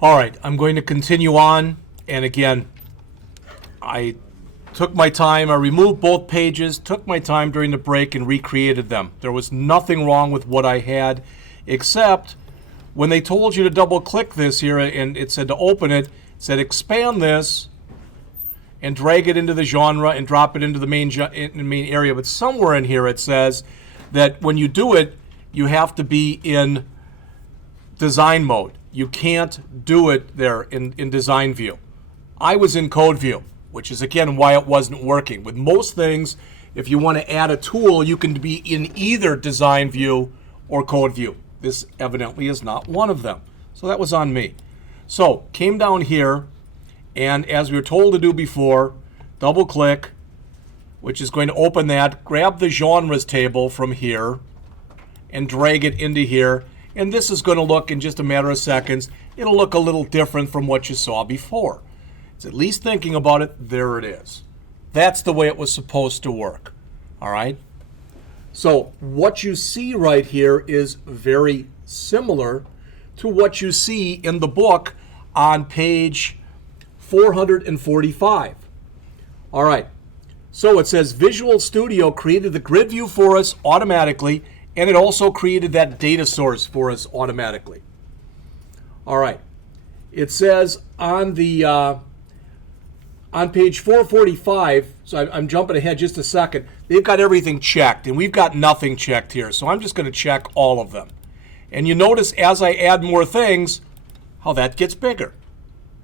All right, I'm going to continue on. And again, I took my time. I removed both pages, took my time during the break, and recreated them. There was nothing wrong with what I had, except when they told you to double-click this here, and it said to open it, it said expand this and drag it into the genre and drop it into the main area. But somewhere in here it says that when you do it, you have to be in design mode. You can't do it there in design view. I was in code view, which is again why it wasn't working. With most things, if you want to add a tool, you can be in either design view or code view. This evidently is not one of them. So that was on me. So came down here, and as we were told to do before, double click, which is going to open that, grab the genres table from here and drag it into here. And this is going to look, in just a matter of seconds, it'll look a little different from what you saw before. It's at least thinking about it. There it is. That's the way it was supposed to work. All right? So what you see right here is very similar to what you see in the book on page 445. All right. So it says Visual Studio created the grid view for us automatically, and it also created that data source for us automatically. All right. It says on the on page 445, so I'm jumping ahead just a second, they've got everything checked, and we've got nothing checked here. So I'm just going to check all of them. And you notice as I add more things, how that gets bigger.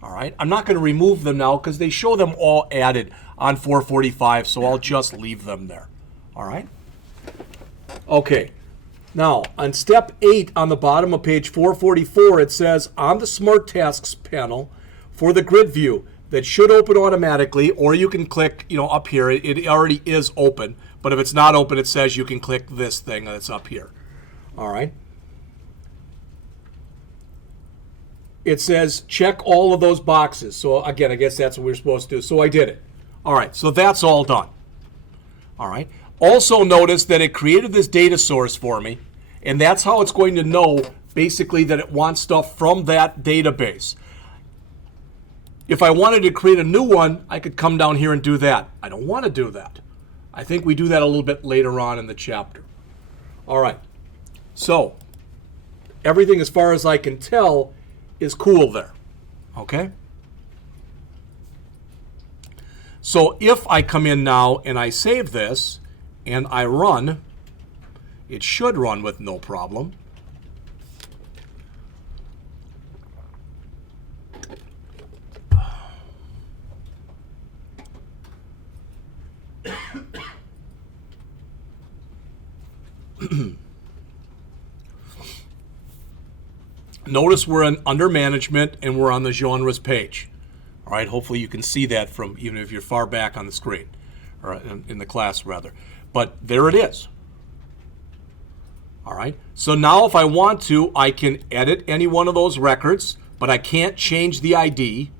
All right. I'm not going to remove them now because they show them all added on 445, so I'll just leave them there. All right. Okay. Now, on step 8 on the bottom of page 444, it says on the Smart Tasks panel for the grid view that should open automatically, or you can click, up here. It already is open, but if it's not open, it says you can click this thing that's up here. All right. It says check all of those boxes. So again, I guess that's what we're supposed to do. So I did it. All right, so that's all done. All right. Also notice that it created this data source for me, and that's how it's going to know basically that it wants stuff from that database. If I wanted to create a new one, I could come down here and do that. I don't want to do that. I think we do that a little bit later on in the chapter. All right. So everything as far as I can tell is cool there. Okay? So if I come in now and I save this and I run, it should run with no problem. Notice we're under management and we're on the genres page. All right, hopefully you can see that from even if you're far back on the screen, or in the class rather. But there it is. All right, so now if I want to, I can edit any one of those records, but I can't change the ID.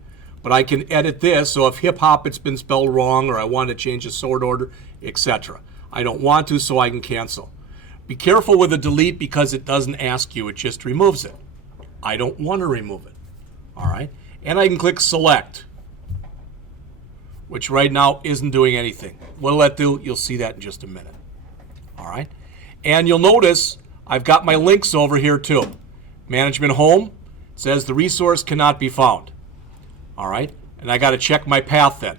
But I can edit this, so if hip hop it's been spelled wrong, or I want to change the sort order, etc. I don't want to, so I can cancel. Be careful with a delete because it doesn't ask you, it just removes it. I don't want to remove it. All right, and I can click select, which right now isn't doing anything. What'll that do? You'll see that in just a minute. All right, and you'll notice I've got my links over here too. Management home says the resource cannot be found. All right, and I got to check my path then,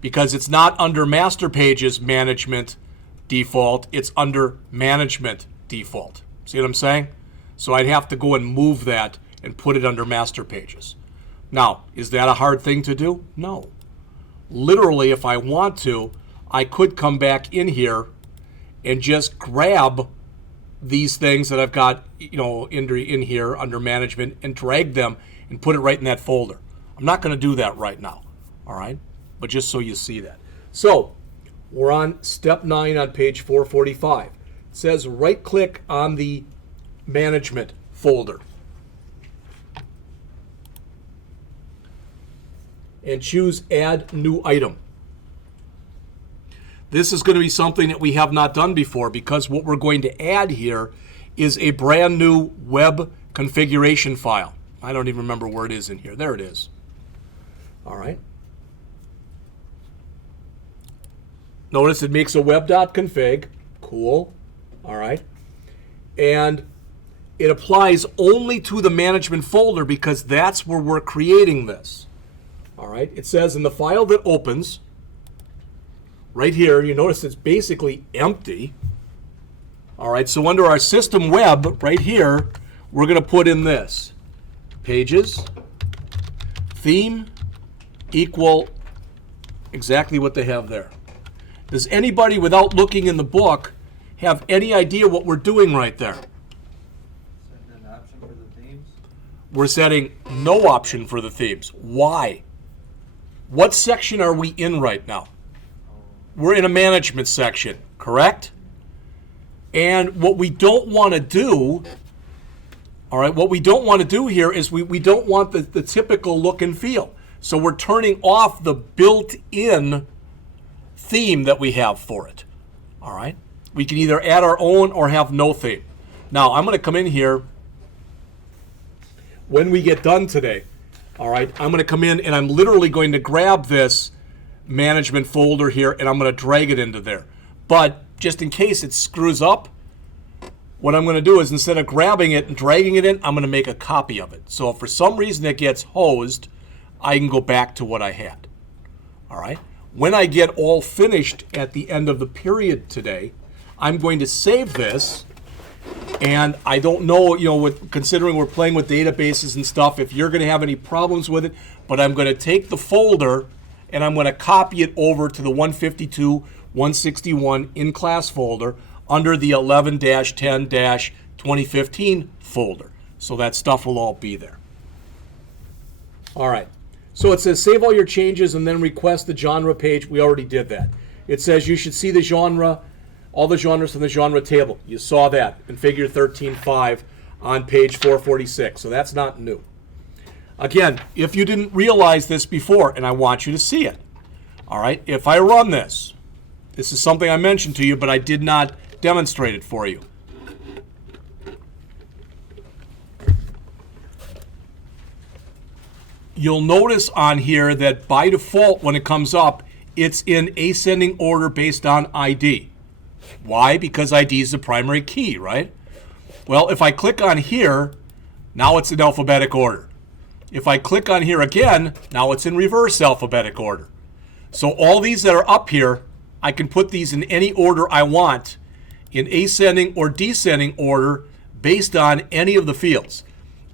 because it's not under master pages management default, it's under management default. See what I'm saying? So I'd have to go and move that and put it under master pages. Now, is that a hard thing to do? No. Literally, if I want to, I could come back in here and just grab these things that I've got, in here under management and drag them and put it right in that folder. I'm not going to do that right now, all right? But just so you see that. So we're on step 9 on page 445. It says right-click on the management folder and choose Add New Item. This is going to be something that we have not done before, because what we're going to add here is a brand new web configuration file. I don't even remember where it is in here. There it is. All right. Notice it makes a web.config. Cool. All right. And it applies only to the management folder because that's where we're creating this. All right. It says in the file that opens, right here, you notice it's basically empty. All right. So under our system web, right here, we're going to put in this. Pages, theme, equal exactly what they have there. Does anybody, without looking in the book, have any idea what we're doing right there? Setting an option for the themes? We're setting no option for the themes. Why? What section are we in right now? We're in a management section, correct? And what we don't want to do, all right, what we don't want to do here is we don't want the typical look and feel. So we're turning off the built-in theme that we have for it. All right? We can either add our own or have no theme. Now, I'm going to come in here when we get done today. All right? I'm going to come in and I'm literally going to grab this management folder here and I'm going to drag it into there. But just in case it screws up, what I'm going to do is instead of grabbing it and dragging it in, I'm going to make a copy of it. So if for some reason it gets hosed, I can go back to what I had. All right? When I get all finished at the end of the period today, I'm going to save this. And I don't know, considering we're playing with databases and stuff, if you're going to have any problems with it, but I'm going to take the folder and I'm going to copy it over to the 152, 161 in-class folder under the 11-10-2015 folder. So that stuff will all be there. All right. So it says save all your changes and then request the genre page. We already did that. It says you should see the genre, all the genres from the genre table. You saw that in figure 13.5 on page 446. So that's not new. Again, if you didn't realize this before, and I want you to see it, all right, if I run this, this is something I mentioned to you, but I did not demonstrate it for you. You'll notice on here that by default, when it comes up, it's in ascending order based on ID. Why? Because ID is the primary key, right? Well, if I click on here, now it's in alphabetic order. If I click on here again, now it's in reverse alphabetic order. So all these that are up here, I can put these in any order I want, in ascending or descending order based on any of the fields.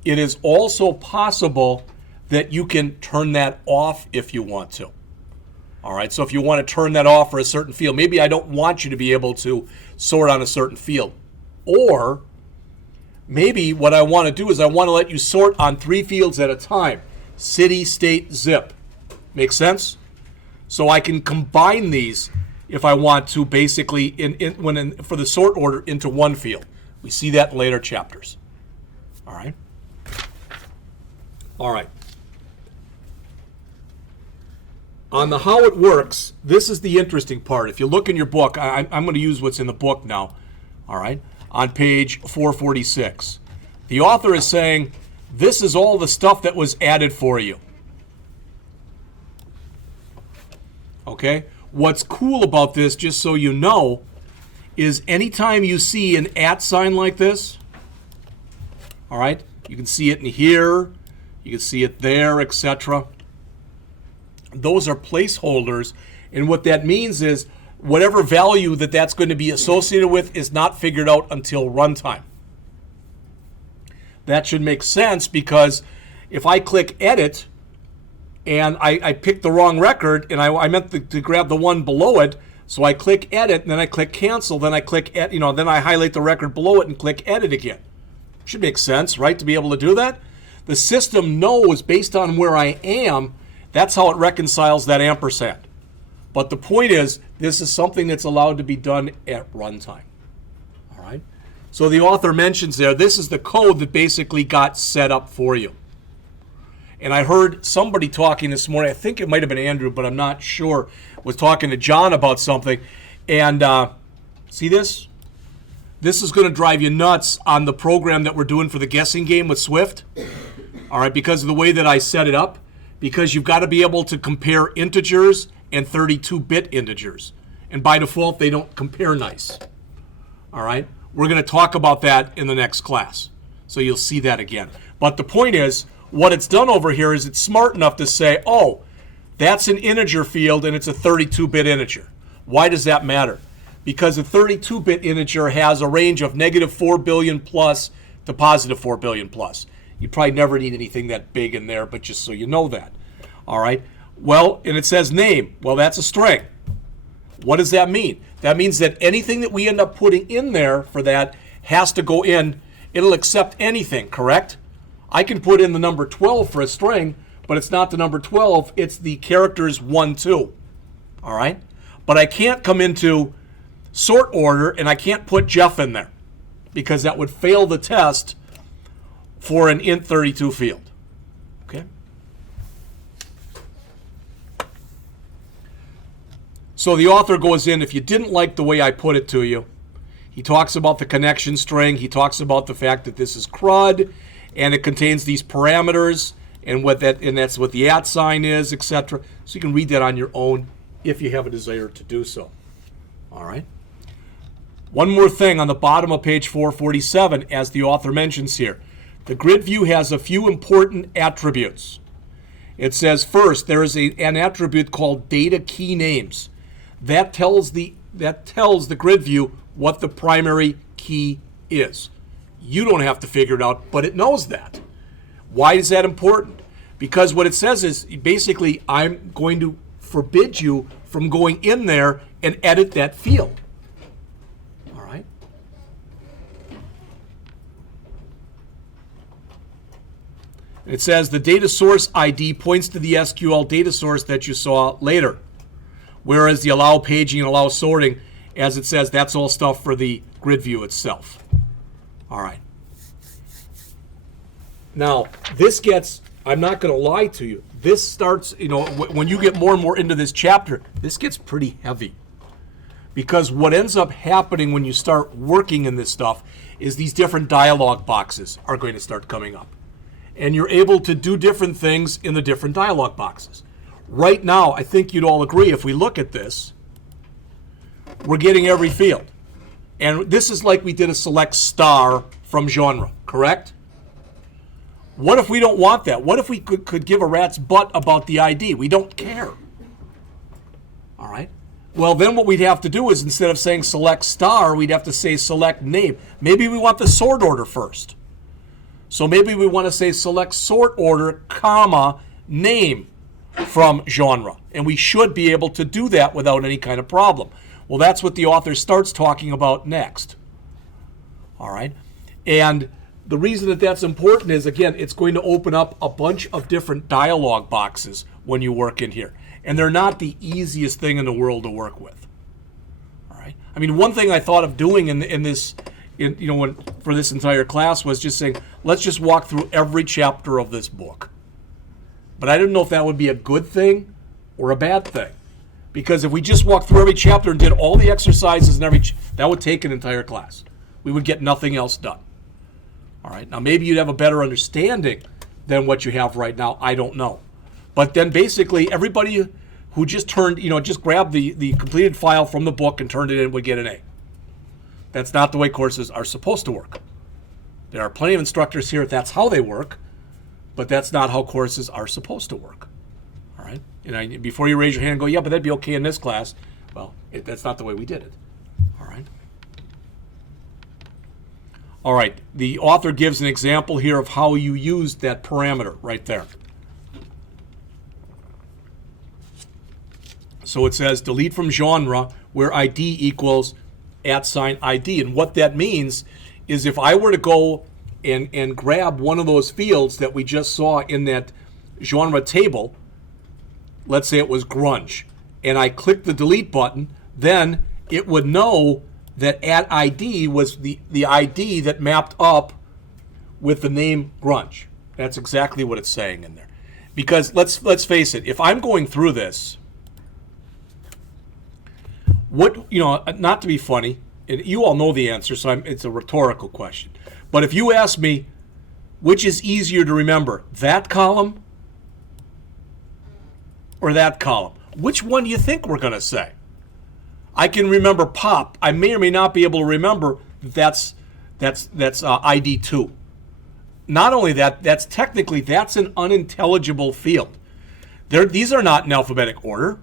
It is also possible that you can turn that off if you want to. All right, so if you want to turn that off for a certain field, maybe I don't want you to be able to sort on a certain field. Or maybe what I want to do is I want to let you sort on 3 fields at a time. City, state, zip. Make sense? So I can combine these if I want to basically for the sort order into one field. We see that in later chapters. All right? All right. On the how it works, this is the interesting part. If you look in your book, I'm going to use what's in the book now, all right, on page 446. The author is saying, this is all the stuff that was added for you. Okay? What's cool about this, just so you know, is anytime you see an @ sign like this, all right, you can see it in here, you can see it there, etc. Those are placeholders, and what that means is whatever value that's going to be associated with is not figured out until runtime. That should make sense because if I click edit and I pick the wrong record and I meant to grab the one below it, so I click edit and then I click cancel, then I click then I highlight the record below it and click edit again. Should make sense, right, to be able to do that? The system knows based on where I am. That's how it reconciles that ampersand. But the point is, this is something that's allowed to be done at runtime. All right? So the author mentions there, this is the code that basically got set up for you. And I heard somebody talking this morning, I think it might have been Andrew, but I'm not sure, was talking to John about something. And see this? This is going to drive you nuts on the program that we're doing for the guessing game with Swift. All right, because of the way that I set it up, because you've got to be able to compare integers and 32-bit integers. And by default, they don't compare nice. All right, we're going to talk about that in the next class. So you'll see that again. But the point is, what it's done over here is it's smart enough to say, oh, that's an integer field and it's a 32-bit integer. Why does that matter? Because a 32-bit integer has a range of -4 billion plus to +4 billion plus. You probably never need anything that big in there, but just so you know that. All right. Well, and it says name. Well, that's a string. What does that mean? That means that anything that we end up putting in there for that has to go in. It'll accept anything, correct? I can put in the number 12 for a string, but it's not the number 12. It's the characters 1, 2. All right? But I can't come into sort order, and I can't put Jeff in there because that would fail the test for an int 32 field. Okay? So the author goes in, if you didn't like the way I put it to you, he talks about the connection string, he talks about the fact that this is CRUD, and it contains these parameters, and that's what the @ sign is, etc. So you can read that on your own if you have a desire to do so. All right? One more thing on the bottom of page 447, as the author mentions here. The grid view has a few important attributes. It says first, there is an attribute called data key names. That tells the grid view what the primary key is. You don't have to figure it out, but it knows that. Why is that important? Because what it says is basically I'm going to forbid you from going in there and edit that field. All right? It says the data source ID points to the SQL data source that you saw later. Whereas the allow paging and allow sorting, as it says, that's all stuff for the grid view itself. All right. Now, this gets, I'm not going to lie to you, this starts, when you get more and more into this chapter, this gets pretty heavy. Because what ends up happening when you start working in this stuff is these different dialog boxes are going to start coming up. And you're able to do different things in the different dialog boxes. Right now, I think you'd all agree, if we look at this, we're getting every field. And this is like we did a select star from genre, correct? What if we don't want that? What if we could give a rat's butt about the ID? We don't care. All right? Well, then what we'd have to do is instead of saying select star, we'd have to say select name. Maybe we want the sort order first. So maybe we want to say select sort order, comma, name from genre. And we should be able to do that without any kind of problem. Well, that's what the author starts talking about next. All right? And the reason that that's important is, again, it's going to open up a bunch of different dialog boxes when you work in here. And they're not the easiest thing in the world to work with. All right? I mean, one thing I thought of doing for this entire class was just saying, let's just walk through every chapter of this book. But I didn't know if that would be a good thing or a bad thing. Because if we just walked through every chapter and did all the exercises and that would take an entire class. We would get nothing else done. All right. Now, maybe you'd have a better understanding than what you have right now. I don't know. But then basically everybody who just just grabbed the completed file from the book and turned it in would get an A. That's not the way courses are supposed to work. There are plenty of instructors here, that's how they work, but that's not how courses are supposed to work. All right? And before you raise your hand and go, yeah, but that'd be okay in this class. Well, that's not the way we did it. All right? All right, the author gives an example here of how you used that parameter right there. So it says delete from genre where ID equals @ID. And what that means is if I were to go and grab one of those fields that we just saw in that genre table, let's say it was grunge, and I click the delete button, then it would know that @ID was the ID that mapped up with the name grunge. That's exactly what it's saying in there. Because let's face it, if I'm going through this, not to be funny, and you all know the answer, so it's a rhetorical question. But if you ask me, Which is easier to remember, that column or that column? Which one do you think we're going to say? I can remember pop. I may or may not be able to remember that's ID 2. Not only that, that's an unintelligible field. These are not in alphabetic order.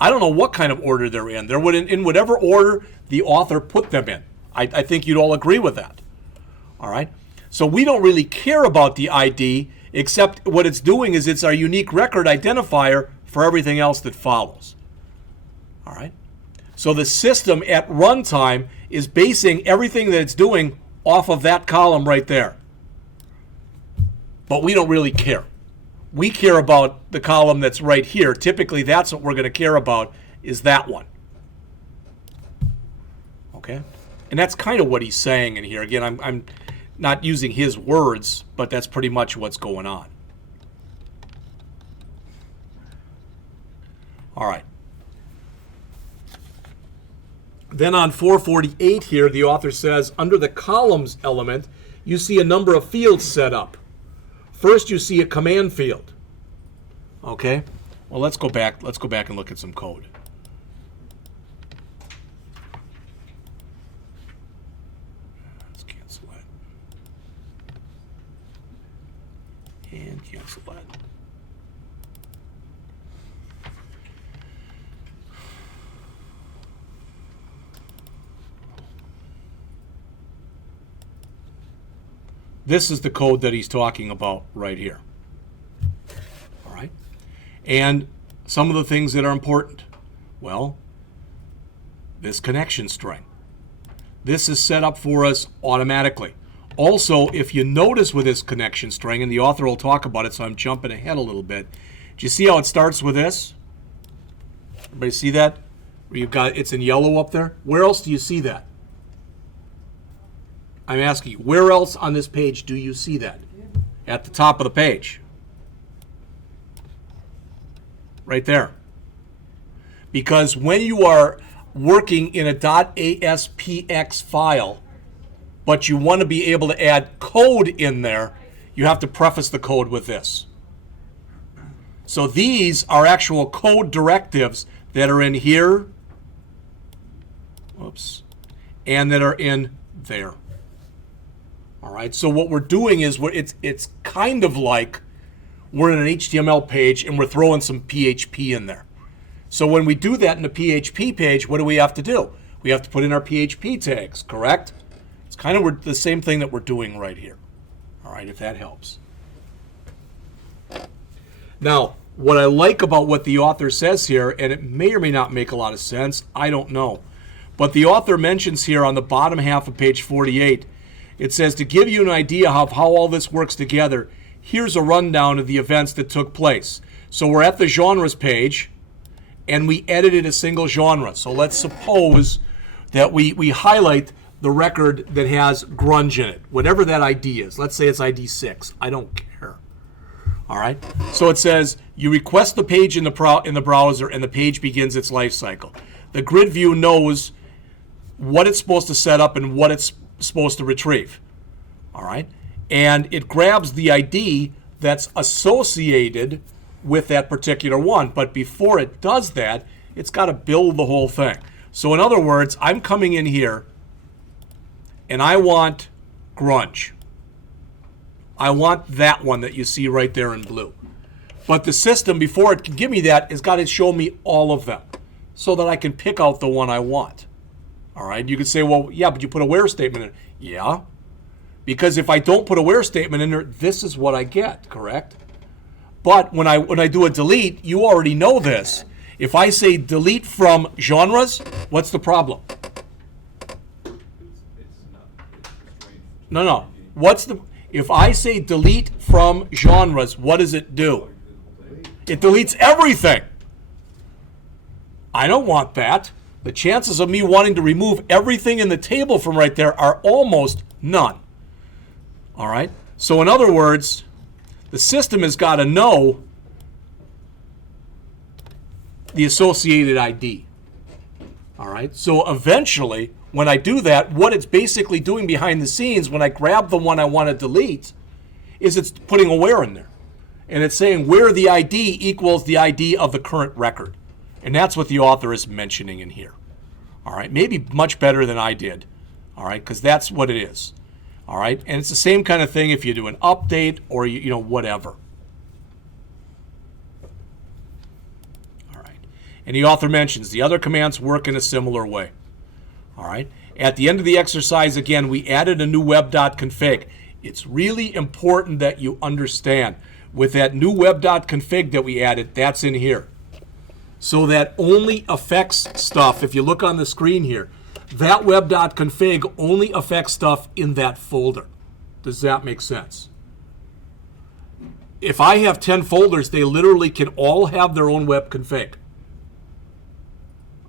I don't know what kind of order they're in. They're in whatever order the author put them in. I think you'd all agree with that. All right? So we don't really care about the ID, except what it's doing is it's our unique record identifier for everything else that follows. All right? So the system at runtime is basing everything that it's doing off of that column right there. But we don't really care. We care about the column that's right here. Typically, that's what we're going to care about, is that one. Okay? And that's kind of what he's saying in here. Again, I'm not using his words, but that's pretty much what's going on. All right. Then on 448 here, the author says, under the columns element, you see a number of fields set up. First, you see a command field. Okay? Well, let's go back and look at some code. Let's cancel that. And cancel that. This is the code that he's talking about right here. All right? And some of the things that are important. Well, this connection string. This is set up for us automatically. Also, if you notice with this connection string, and the author will talk about it, so I'm jumping ahead a little bit. Do you see how it starts with this? Everybody see that? Where you've got, it's in yellow up there? Where else do you see that? I'm asking you, where else on this page do you see that? At the top of the page. Right there. Because when you are working in a .aspx file, but you want to be able to add code in there, you have to preface the code with this. So these are actual code directives that are in here, whoops, and that are in there. All right, so what we're doing is it's kind of like we're in an HTML page and we're throwing some PHP in there. So when we do that in a PHP page, what do we have to do? We have to put in our PHP tags, correct? It's kind of the same thing that we're doing right here. All right, if that helps. Now, what I like about what the author says here, and it may or may not make a lot of sense, I don't know. But the author mentions here on the bottom half of page 48, it says, to give you an idea of how all this works together, here's a rundown of the events that took place. So we're at the genres page, and we edited a single genre. So let's suppose that we highlight the record that has grunge in it, whatever that ID is. Let's say it's ID 6. I don't care. All right? So it says, you request the page in the browser, and the page begins its life cycle. The grid view knows what it's supposed to set up and what it's supposed to retrieve. All right? And it grabs the ID that's associated with that particular one. But before it does that, it's got to build the whole thing. So in other words, I'm coming in here and I want grunge. I want that one that you see right there in blue. But the system, before it can give me that, has got to show me all of them so that I can pick out the one I want. All right, you could say, well, yeah, but you put a where statement in it. Yeah, because if I don't put a where statement in there, this is what I get, correct? But when I do a delete, you already know this. If I say delete from genres, what's the problem? No. If I say delete from genres, what does it do? It deletes everything. I don't want that. The chances of me wanting to remove everything in the table from right there are almost none. All right? So in other words, the system has got to know the associated ID. All right? So eventually, when I do that, what it's basically doing behind the scenes, when I grab the one I want to delete, is it's putting a where in there. And it's saying where the ID equals the ID of the current record. And that's what the author is mentioning in here. All right, maybe much better than I did. All right, because that's what it is. All right, and it's the same kind of thing if you do an update or, you know, whatever. All right, and the author mentions the other commands work in a similar way. All right, at the end of the exercise, again, we added a new web.config. It's really important that you understand with that new web.config that we added, that's in here. So that only affects stuff, if you look on the screen here, that web.config only affects stuff in that folder. Does that make sense? If I have 10 folders, they literally can all have their own web config.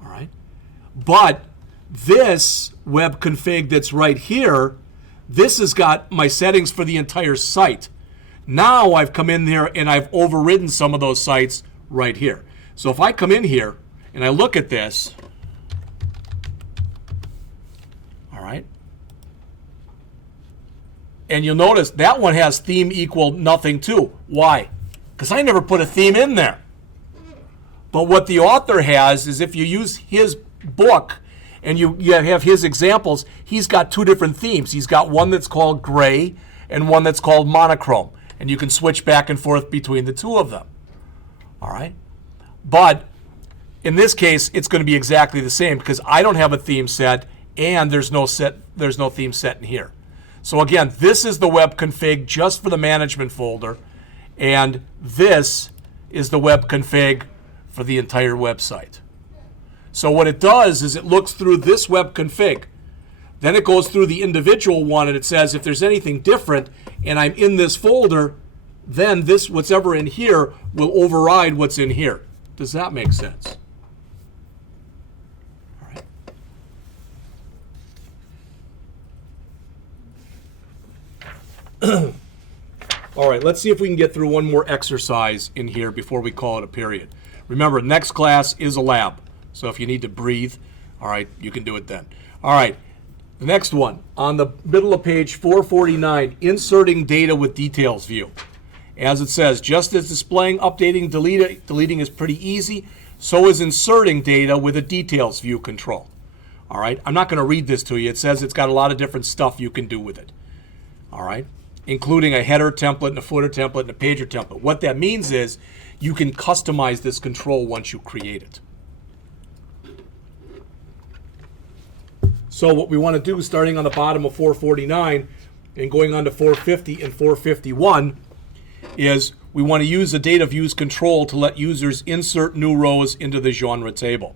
All right? But this web config that's right here, this has got my settings for the entire site. Now I've come in there and I've overridden some of those sites right here. So if I come in here and I look at this, all right, and you'll notice that one has theme equal nothing too. Why? Because I never put a theme in there. But what the author has is if you use his book and you have his examples, he's got two different themes. He's got one that's called gray and one that's called monochrome. And you can switch back and forth between the two of them. All right? But in this case, it's going to be exactly the same because I don't have a theme set and there's no theme set in here. So again, this is the web config just for the management folder, and this is the web config for the entire website. So what it does is it looks through this web config. Then it goes through the individual one and it says if there's anything different and I'm in this folder, then this, what's ever in here, will override what's in here. Does that make sense? All right. All right, let's see if we can get through one more exercise in here before we call it a period. Remember, next class is a lab. So if you need to breathe, all right, you can do it then. All right. The next one, on the middle of page 449, inserting data with details view. As it says, just as displaying, updating, deleting is pretty easy, so is inserting data with a details view control. All right, I'm not going to read this to you. It says it's got a lot of different stuff you can do with it. All right, including a header template and a footer template and a pager template. What that means is you can customize this control once you create it. So what we want to do, starting on the bottom of 449 and going on to 450 and 451, is we want to use the data views control to let users insert new rows into the genre table.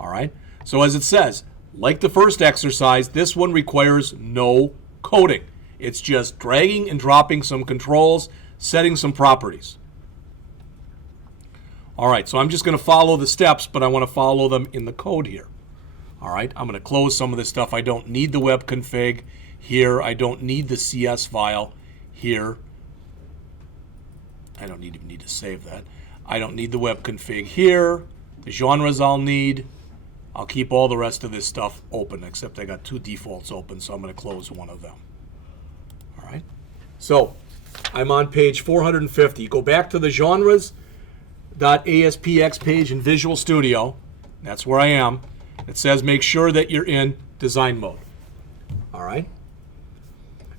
All right. So as it says, like the first exercise, this one requires no coding. It's just dragging and dropping some controls, setting some properties. All right. So I'm just going to follow the steps, but I want to follow them in the code here. All right, I'm going to close some of this stuff. I don't need the web config here. I don't need the CS file here. I don't even need to save that. I don't need the web config here. The genres I'll need. I'll keep all the rest of this stuff open, except I got two defaults open, so I'm going to close one of them. All right, so I'm on page 450. Go back to the genres.aspx page in Visual Studio. That's where I am. It says make sure that you're in design mode. All right.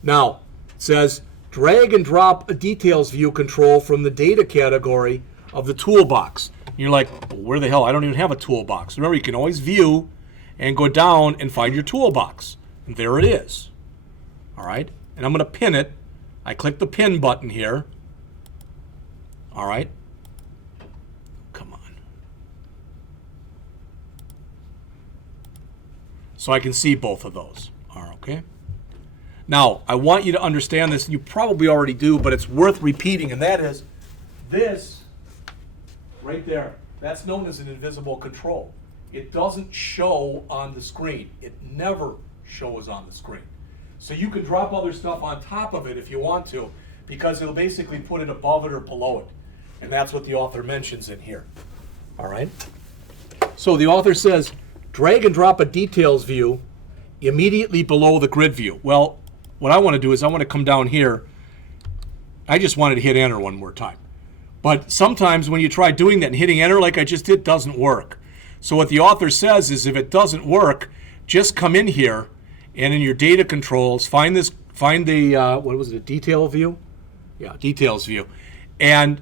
Now, it says drag and drop a details view control from the data category of the toolbox. And you're like, well, where the hell? I don't even have a toolbox. Remember, you can always view and go down and find your toolbox. And there it is. All right. And I'm going to pin it. I click the pin button here. All right. So I can see both of those. All right, okay. Now, I want you to understand this, and you probably already do, but it's worth repeating, and that is this right there. That's known as an invisible control. It doesn't show on the screen. It never shows on the screen. So you can drop other stuff on top of it if you want to, because it'll basically put it above it or below it. And that's what the author mentions in here. All right. So the author says, drag and drop a details view immediately below the grid view. Well, what I want to do is I want to come down here I just wanted to hit enter one more time. But sometimes when you try doing that and hitting enter like I just did, it doesn't work. So what the author says is if it doesn't work, just come in here and in your data controls, find the, what was it, a detail view? Yeah, details view. And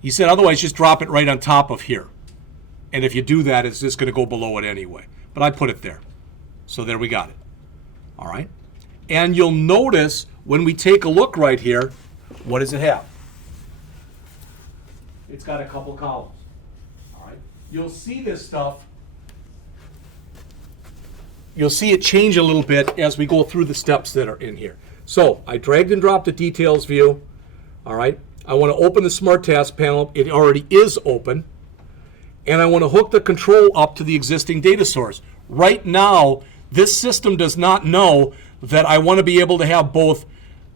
he said otherwise just drop it right on top of here. And if you do that, it's just going to go below it anyway. But I put it there. So there we got it. All right. And you'll notice when we take a look right here, what does it have? It's got a couple columns. All right. You'll see this stuff. You'll see it change a little bit as we go through the steps that are in here. So I dragged and dropped the details view. All right. I want to open the Smart Task panel. It already is open. And I want to hook the control up to the existing data source. Right now, this system does not know that I want to be able to have both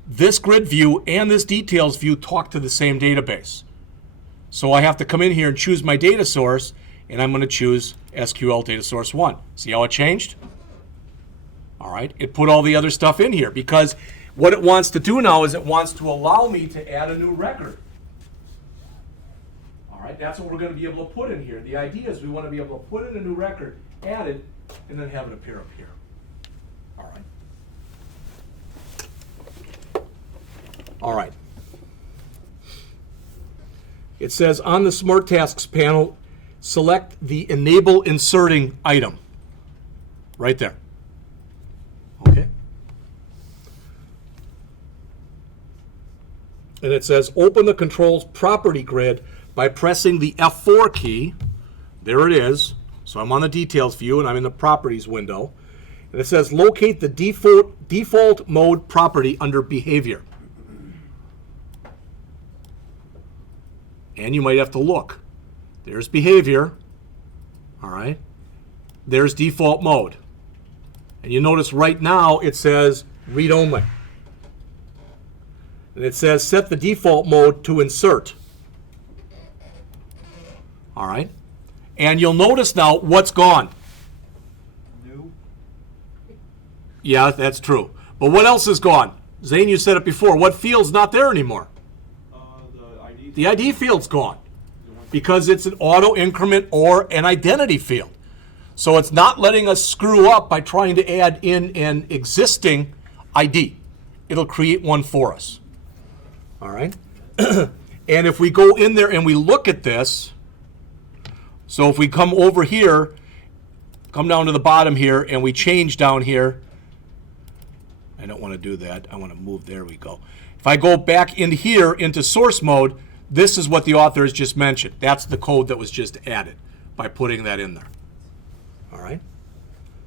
this grid view and this details view talk to the same database. So I have to come in here and choose my data source, and I'm going to choose SQL Data Source 1. See how it changed? All right, it put all the other stuff in here because what it wants to do now is it wants to allow me to add a new record. All right, that's what we're going to be able to put in here. The idea is we want to be able to put in a new record, add it, and then have it appear up here. All right. All right. It says on the Smart Tasks panel, select the Enable Inserting item. Right there. Okay. And it says open the controls property grid by pressing the F4 key. There it is. So I'm on the details view and I'm in the properties window. And it says locate the default mode property under behavior. And you might have to look. There's behavior. All right. There's default mode. And you notice right now it says read only. And it says set the default mode to insert. All right. And you'll notice now what's gone. New. Yeah, that's true. But what else is gone? Zane, you said it before. What field's not there anymore? The ID. The ID field's gone because it's an auto increment or an identity field. So it's not letting us screw up by trying to add in an existing ID. It'll create one for us. All right. And if we go in there and we look at this, so if we come over here, come down to the bottom here, and we change down here, I don't want to do that. I want to move. There we go. If I go back in here into source mode, this is what the author has just mentioned. That's the code that was just added by putting that in there. All right.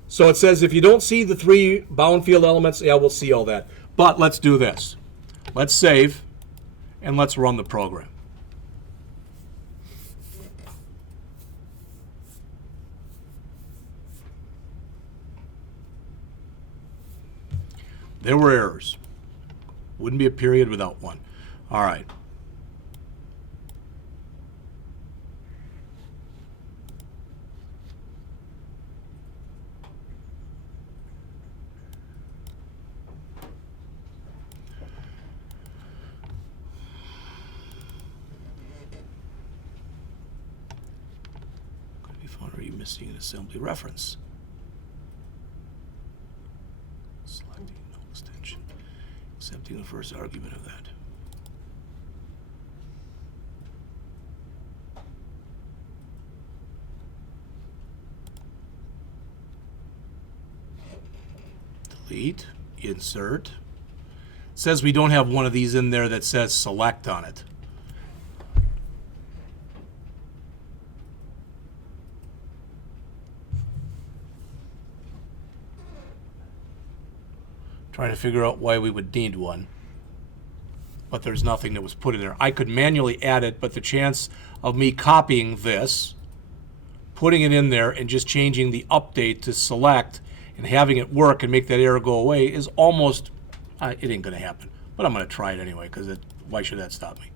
So it says if you don't see the 3 bound field elements, yeah, we'll see all that. But let's do this. Let's save, and let's run the program. There were errors. Wouldn't be a period without one. All right. Could be fun. Are you missing an assembly reference? Selecting no extension. Accepting the first argument of that. Delete, insert. It says we don't have one of these in there that says select on it. Trying to figure out why we would need one. But there's nothing that was put in there. I could manually add it, but the chance of me copying this, putting it in there, and just changing the update to select and having it work and make that error go away is almost, it ain't going to happen. But I'm going to try it anyway, because why should that stop me?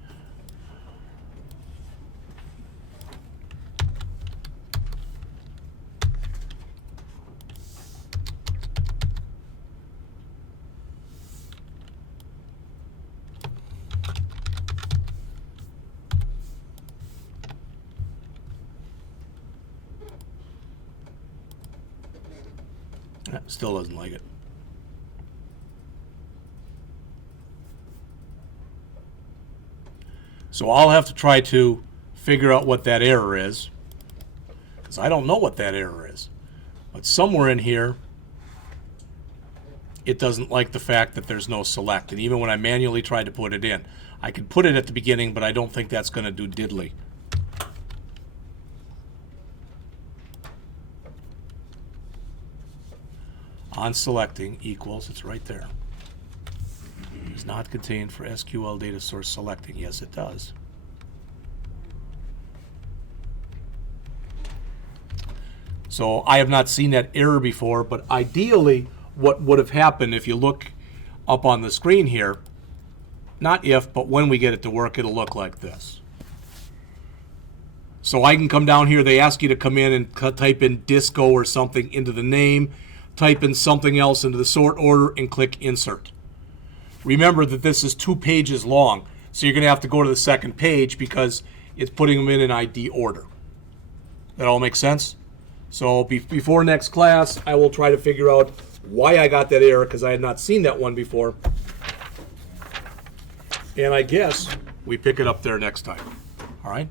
Still doesn't like it. So I'll have to try to figure out what that error is, because I don't know what that error is. But somewhere in here, it doesn't like the fact that there's no select. And even when I manually tried to put it in, I could put it at the beginning, but I don't think that's going to do diddly. On selecting equals, it's right there. Is not contained for SQL data source selecting. Yes, it does. So I have not seen that error before, but ideally what would have happened if you look up on the screen here, not if, but when we get it to work, it'll look like this. So I can come down here, they ask you to come in and type in disco or something into the name, type in something else into the sort order, and click insert. Remember that this is 2 pages long, so you're going to have to go to the second page because it's putting them in an ID order. That all makes sense? So before next class, I will try to figure out why I got that error, because I had not seen that one before. And I guess we pick it up there next time. All right?